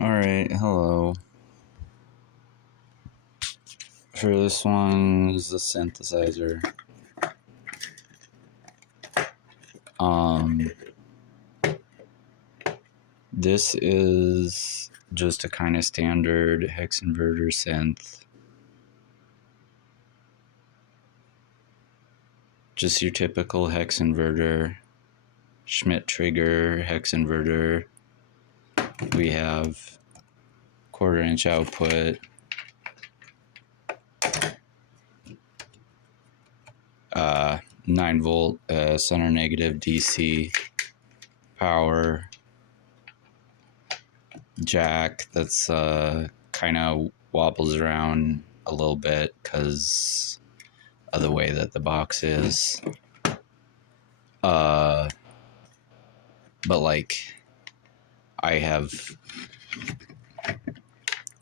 Alright, hello. For this one is the synthesizer. This is just a kind of standard hex inverter synth. Just your typical hex inverter, Schmidt trigger hex inverter. We have 1/4 inch output, 9 volt center negative DC power, jack that's kind of wobbles around a little bit because of the way that the box is. But like, I have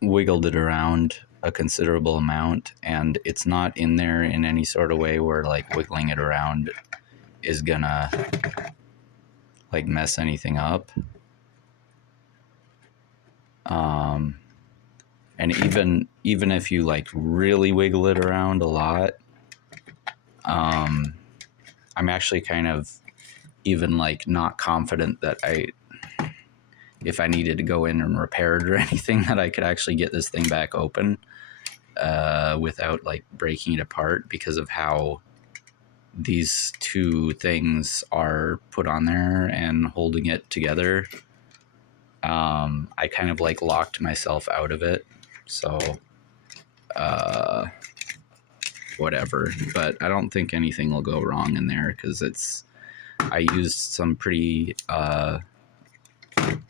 wiggled it around a considerable amount, and it's not in there in any sort of way where like wiggling it around is gonna like mess anything up. And even if you like really wiggle it around a lot, I'm actually kind of even like not confident that if I needed to go in and repair it or anything, that I could actually get this thing back open without like breaking it apart because of how these two things are put on there and holding it together. I kind of like locked myself out of it, so whatever. But I don't think anything will go wrong in there because I used some pretty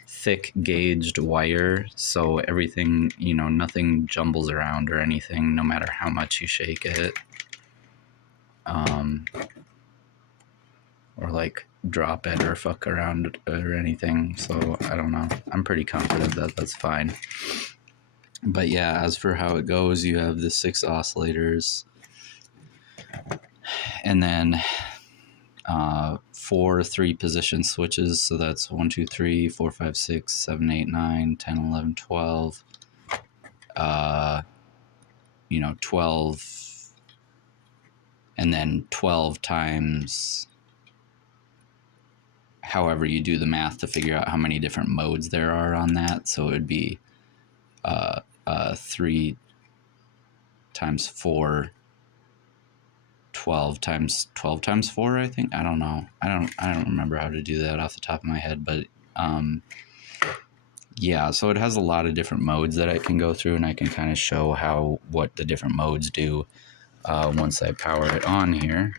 thick gauged wire, so everything, nothing jumbles around or anything, no matter how much you shake it, or like drop it or fuck around or anything. So I don't know, I'm pretty confident that that's fine. But yeah, as for how it goes, you have the 6 oscillators and then 4 3-position switches, so that's 1 2 3 4 5 6 7 8 9 10 11 12 12, and then 12 times however you do the math to figure out how many different modes there are on that. So it would be 3 times 4, 12 times 4, I think. I don't know. I don't remember how to do that off the top of my head, but yeah, so it has a lot of different modes that I can go through, and I can kind of show what the different modes do once I power it on here.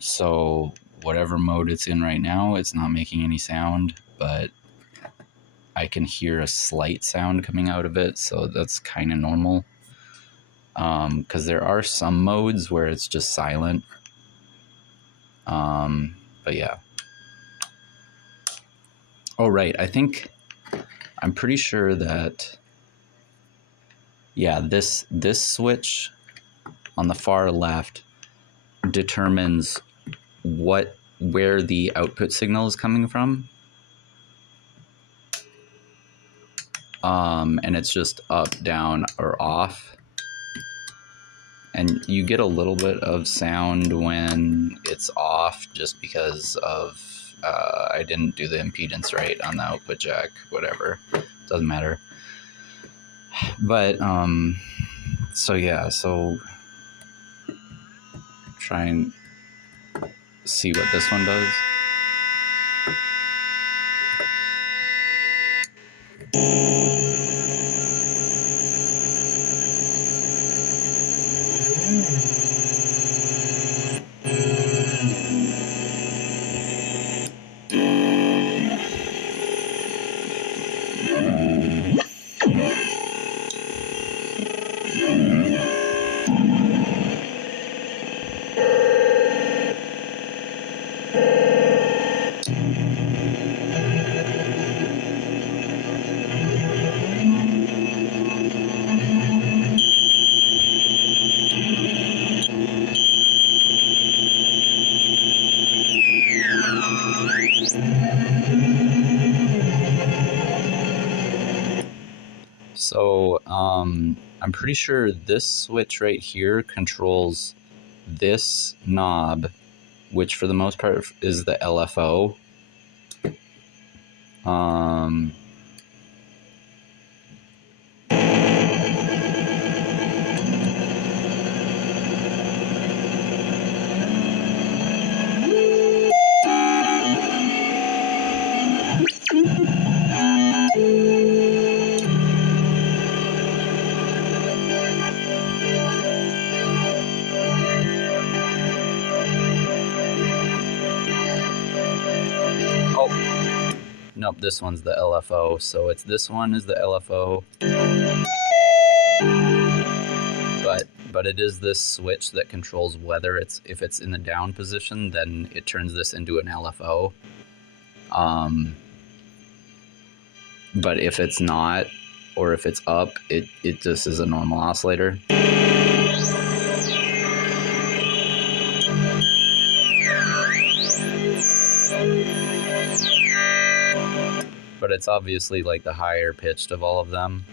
So whatever mode it's in right now, it's not making any sound, but I can hear a slight sound coming out of it, so that's kind of normal. Because there are some modes where it's just silent. But yeah. Oh, right. I'm pretty sure that, yeah, this switch on the far left determines where the output signal is coming from. And it's just up, down, or off. And you get a little bit of sound when it's off just because of I didn't do the impedance right on the output jack, whatever, doesn't matter. But so yeah, so try and see what this one does. So I'm pretty sure this switch right here controls this knob, which for the most part is the LFO. Oh, nope, this one's the LFO. So it's this one is the LFO. But it is this switch that controls whether if it's in the down position, then it turns this into an LFO. But if it's not, or if it's up, it just is a normal oscillator. But it's obviously like the higher pitched of all of them.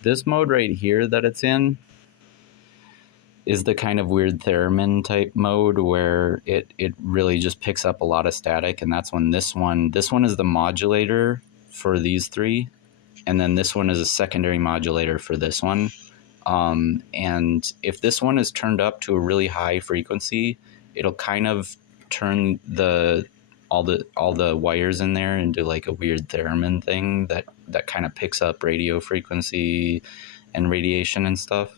This mode right here that it's in is the kind of weird theremin type mode where it really just picks up a lot of static, and that's when this one is the modulator for these three, and then this one is a secondary modulator for this one. And if this one is turned up to a really high frequency, it'll kind of turn all the wires in there into like a weird theremin thing that kind of picks up radio frequency and radiation and stuff.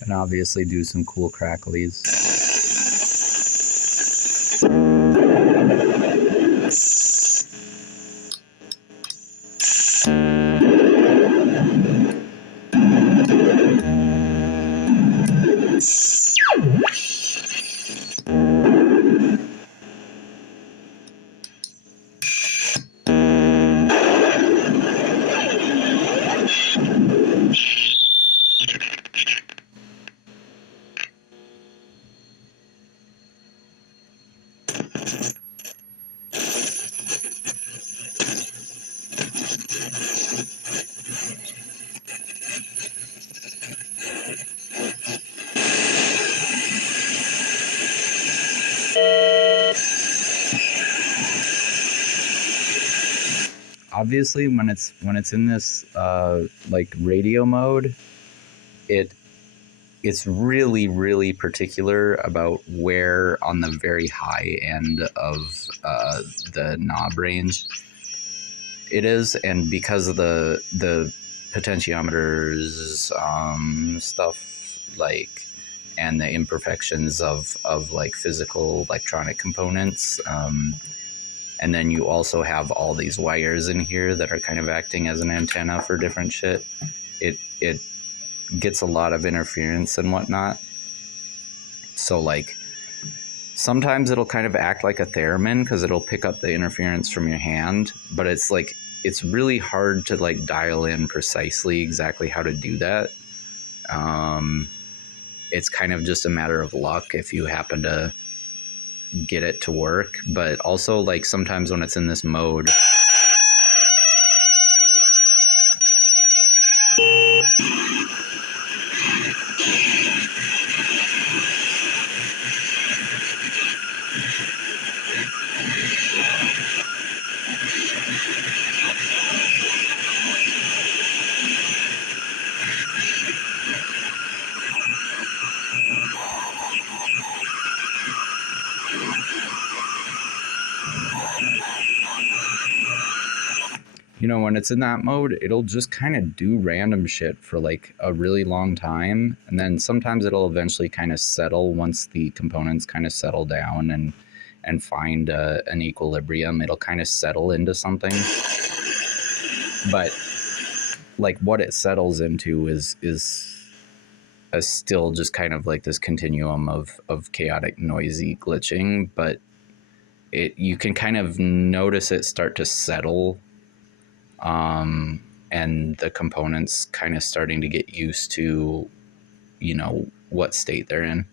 And obviously do some cool cracklies. obviously when it's in this like radio mode, it's really, really particular about where on the very high end of the knob range it is, and because of the potentiometers stuff, like, and the imperfections of like physical electronic components, and then you also have all these wires in here that are kind of acting as an antenna for different shit. It gets a lot of interference and whatnot. So like sometimes it'll kind of act like a theremin because it'll pick up the interference from your hand, but it's like it's really hard to like dial in precisely exactly how to do that. It's kind of just a matter of luck if you happen to get it to work, but also like sometimes when it's in this mode, you know, when it's in that mode, it'll just kind of do random shit for like a really long time. And then sometimes it'll eventually kind of settle once the components kind of settle down and find an equilibrium. It'll kind of settle into something. But like what it settles into is still just kind of like this continuum of chaotic, noisy glitching. But you can kind of notice it start to settle, and the components kind of starting to get used to, you know, what state they're in.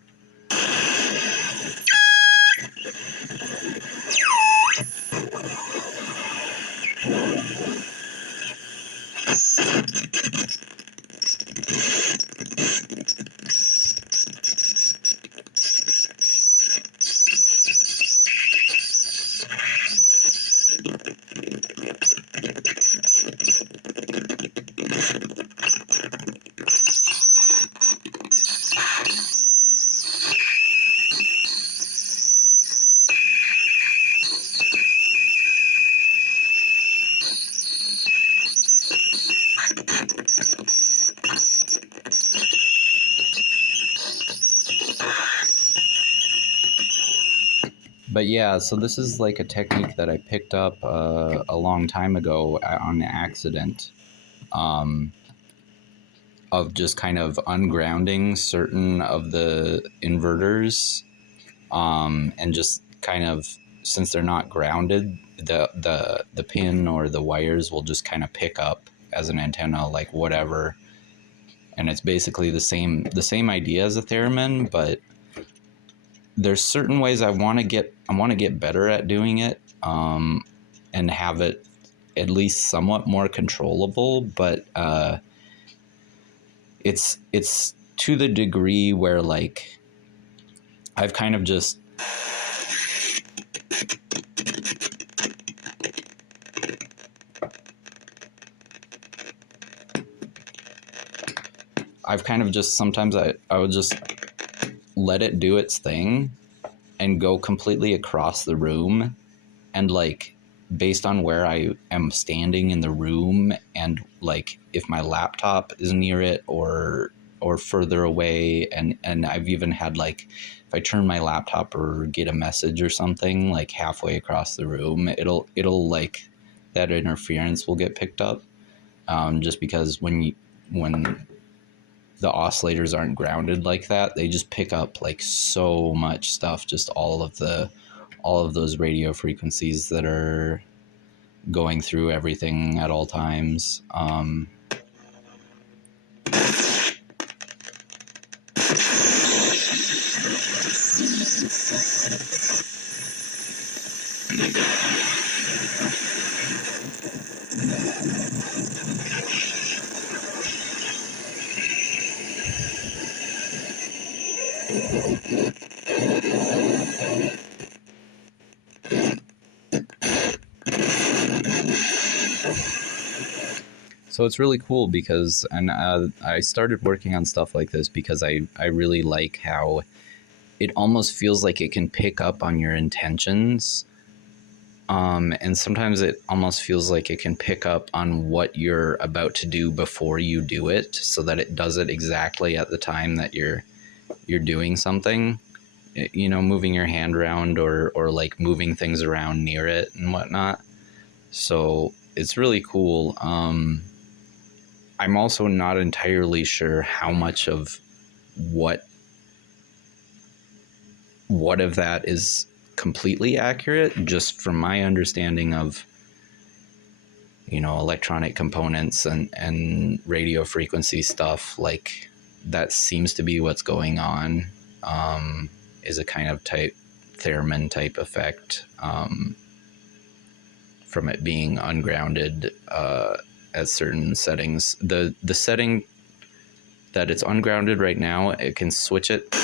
But yeah, so this is like a technique that I picked up a long time ago on accident, of just kind of ungrounding certain of the inverters, and just kind of, since they're not grounded, the pin or the wires will just kind of pick up as an antenna, like whatever. And it's basically the same idea as a theremin, but there's certain ways I want to get better at doing it, and have it at least somewhat more controllable. But it's to the degree where like I've kind of just sometimes I would just let it do its thing and go completely across the room, and like based on where I am standing in the room, and like if my laptop is near it or further away, and I've even had like if I turn my laptop or get a message or something like halfway across the room, it'll like that interference will get picked up, just because when the oscillators aren't grounded like that, they just pick up like so much stuff, just all of those radio frequencies that are going through everything at all times. So it's really cool because, and I started working on stuff like this because I really like how it almost feels like it can pick up on your intentions. And sometimes it almost feels like it can pick up on what you're about to do before you do it, so that it does it exactly at the time that you're doing something. You know, moving your hand around or like moving things around near it and whatnot. So it's really cool. I'm also not entirely sure how much of what of that is completely accurate, just from my understanding of, you know, electronic components and radio frequency stuff. Like, that seems to be what's going on. Is a kind of type theremin type effect, from it being ungrounded at certain settings. The setting that it's ungrounded right now, it can switch it.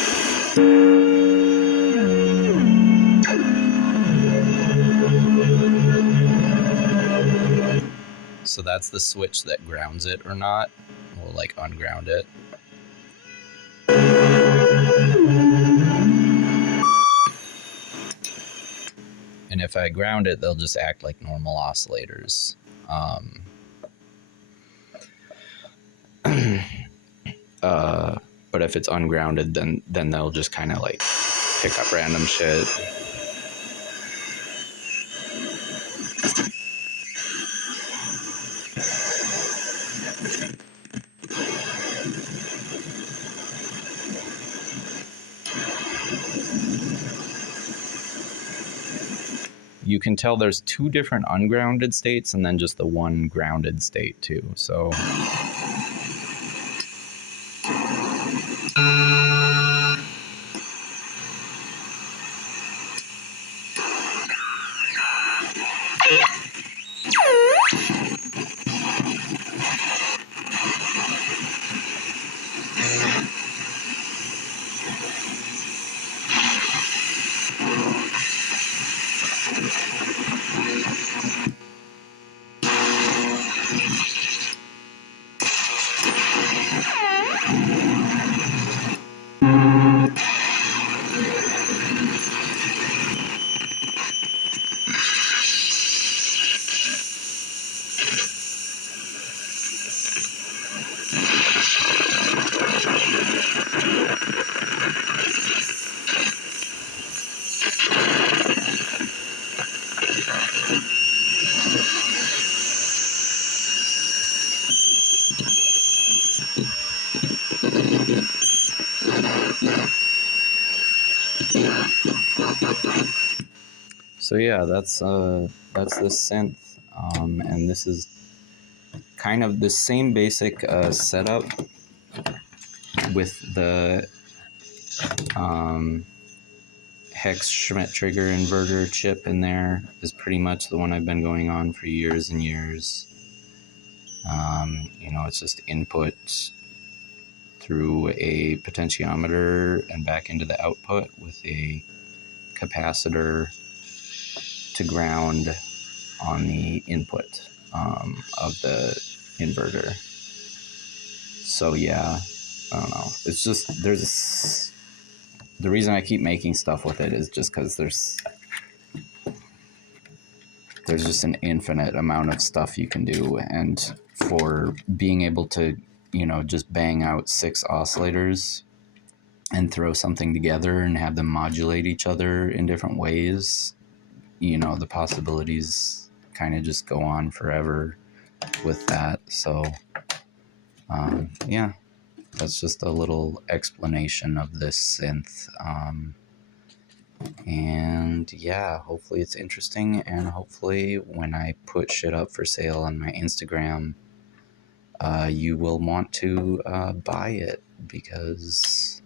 So that's the switch that grounds it or not. We'll like unground it. And if I ground it, they'll just act like normal oscillators. But if it's ungrounded, then they'll just kind of like pick up random shit. You can tell there's two different ungrounded states and then just the one grounded state too. So yeah, that's the synth, and this is kind of the same basic setup with the hex Schmidt trigger inverter chip in there. Is pretty much the one I've been going on for years and years. You know, it's just input through a potentiometer and back into the output with a capacitor to ground on the input of the inverter. So yeah, I don't know. It's just, the reason I keep making stuff with it is just because there's just an infinite amount of stuff you can do, and for being able to, you know, just bang out 6 oscillators and throw something together and have them modulate each other in different ways, you know, the possibilities kind of just go on forever with that. So yeah, that's just a little explanation of this synth. And yeah, hopefully it's interesting, and hopefully when I put shit up for sale on my Instagram, you will want to buy it, because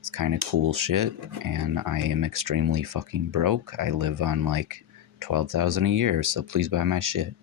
it's kind of cool shit, and I am extremely fucking broke. I live on like 12,000 a year, so please buy my shit.